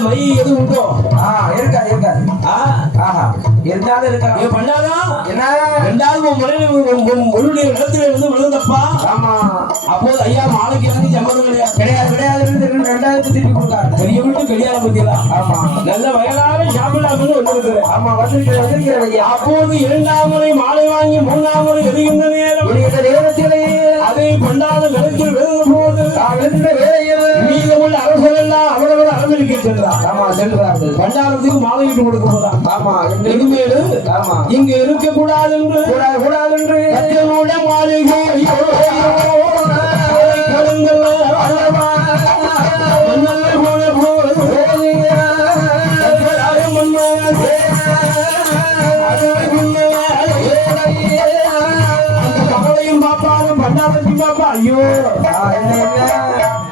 My எது உண்டோ ஆ இருக்கா இருக்கா. ஆ? ஆஹா. இருந்தாலும் இருக்கா? பண்ணாதான் என்ன? ரெண்டாவது உன் முறையில் முருடைய இடத்துல இருந்து விழுந்தப்பா. ஆமா. அப்போது ஐயா மாலைக்கு சம்மதம் கிடையாது கிடையாது கிடையாது ரெண்டாயிரத்து திருப்பி கொடுத்தாரு. பெரிய வீட்டு கல்யாணம் பத்தியா? ஆமா. நல்ல வயலான சாப்பிடலாம்னு ஒன்று இருக்குது ஆமா வந்திருக்கிற வந்திருக்கிற ஐயா. அப்போது இரண்டாம் முறை மாலை வாங்கி மூன்றாம் முறை எரிகின்ற நேரம். இந்த நேரத்திலேயே அதை கொண்டாட சென்றார். ஆமா செல்கிறார்கள் பண்டாரத்துக்கு மாலையிட்டு கொடுக்க போதான் ஆமா இனிமேலு ஆமா. இங்க இருக்க கூடாது என்று. கூடாது மாளிகை கொடுங்கள்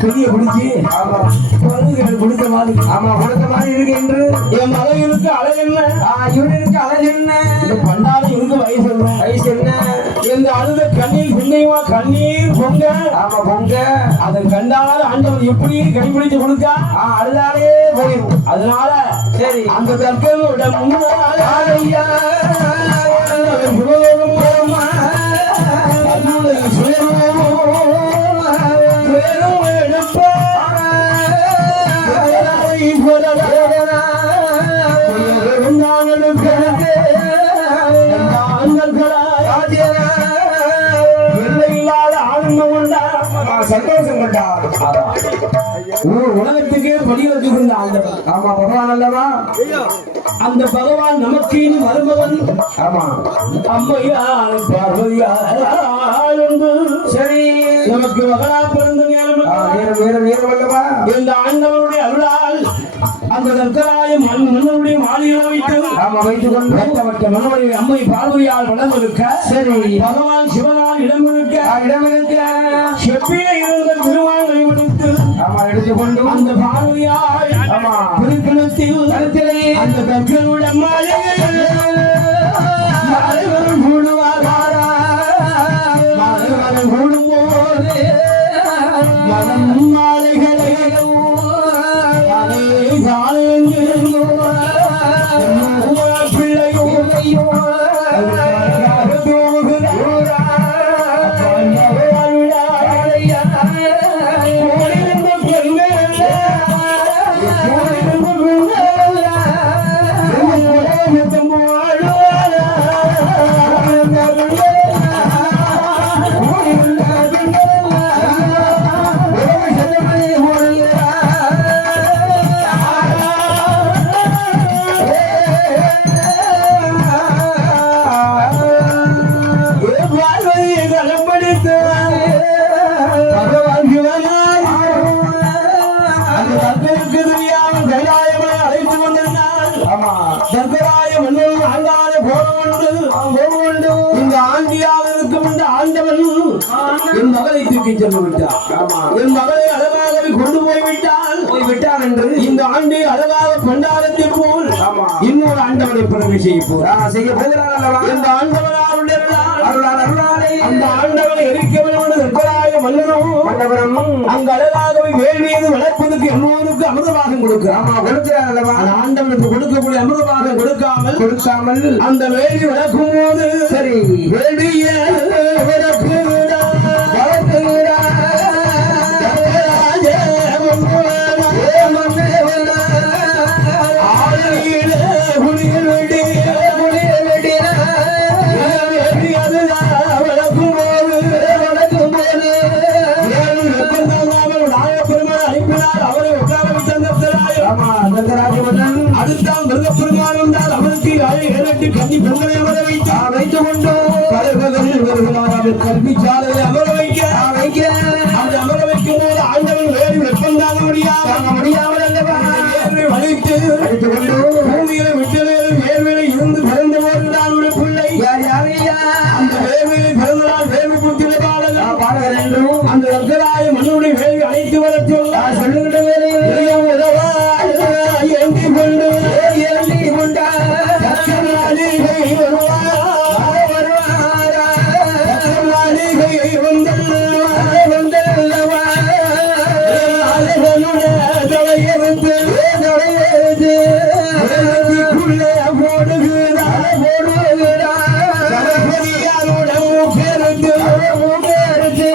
பெரிய பிடிச்சி குழந்தைகள் பிடிச்ச மாதிரி. ஆமா கொடுத்த மாதிரி இருக்கு என்று. என் மகனுக்கு அழகு என்ன? இவனுக்கு அழகு என்ன? இந்த பண்டாரம் இருக்கு வயசு என்ன? வயசு என்ன? இந்த அழுத கண்ணீர் பின்னையுமா கண்ணீர் பொங்க? ஆமா பொங்க. அதை கண்டால் ஆண்டவர் எப்படி கைப்பிடிச்சு கொடுத்தா அழுதாலே போயிடும் அதனால சரி. அந்த தற்களோட சந்தோஷம் கொண்டா உலகத்துக்கே படி வச்சுருந்த ஆண்டவன் ஆமா பகவான் அல்லவா அந்த பகவான் நமக்கு இனி வருபவன் ஆமா அம்மையால் பார்வையால் சரி நமக்கு மகளா பிறந்த நேரம் ஆ, வீரம் வீரம் அல்லவா இந்த ஆண்டவனுடைய அருளால் அந்த தற்கராய மண் மன்னனுடைய மாளிகை வைத்து ஆமா வைத்துக் கொண்டு மன்னனுடைய அம்மை பார்வதியால் வளர்ந்திருக்க. சரி. பகவான் சிவனால் இடம் இருக்க இடம் இருக்க செப்பிலே இருந்த திருவாங்களை விடுத்து எடுத்துக்கொண்டு. அந்த ஆமா. கருத்திலே அந்த கூடுவார் மனம் என் மகளை தூக்கி சென்று விட்டார். என் மகளை அழகாகவே கொண்டு போய் விட்டால் போய் விட்டான் என்று இந்த ஆண்டு அழகாக பண்டாரத்தை போல் இன்னொரு ஆண்டவனை பிறகு செய்ய ஆ, போறார் செய்ய அல்லவா? இந்த ஆண்டவனாருடைய அந்த ஆண்டவனை எரிக்கவனோடு தர்க்கராய மன்னனும் அங்கு அழகாகவே வேல் மீது வளர்ப்பதற்கு எல்லோருக்கு அமிர்தபாகம் கொடுக்கிறார். ஆமா கொடுக்கிறான் அல்லவா? ஆண்டவனுக்கு கொடுக்கக்கூடிய அமிர்தபாகம் கொடுக்காமல் கொடுக்காமல். அந்த வேலி வளர்க்கும் போது சரி வளர்க்குகிறார். அடுத்தான் மிருகப்பெருமான் வந்தால் அவருக்கு பெண்களை அமர வைத்தார் வைத்துக் கல்வி வலித்து வைத்துக் ஊருக்கு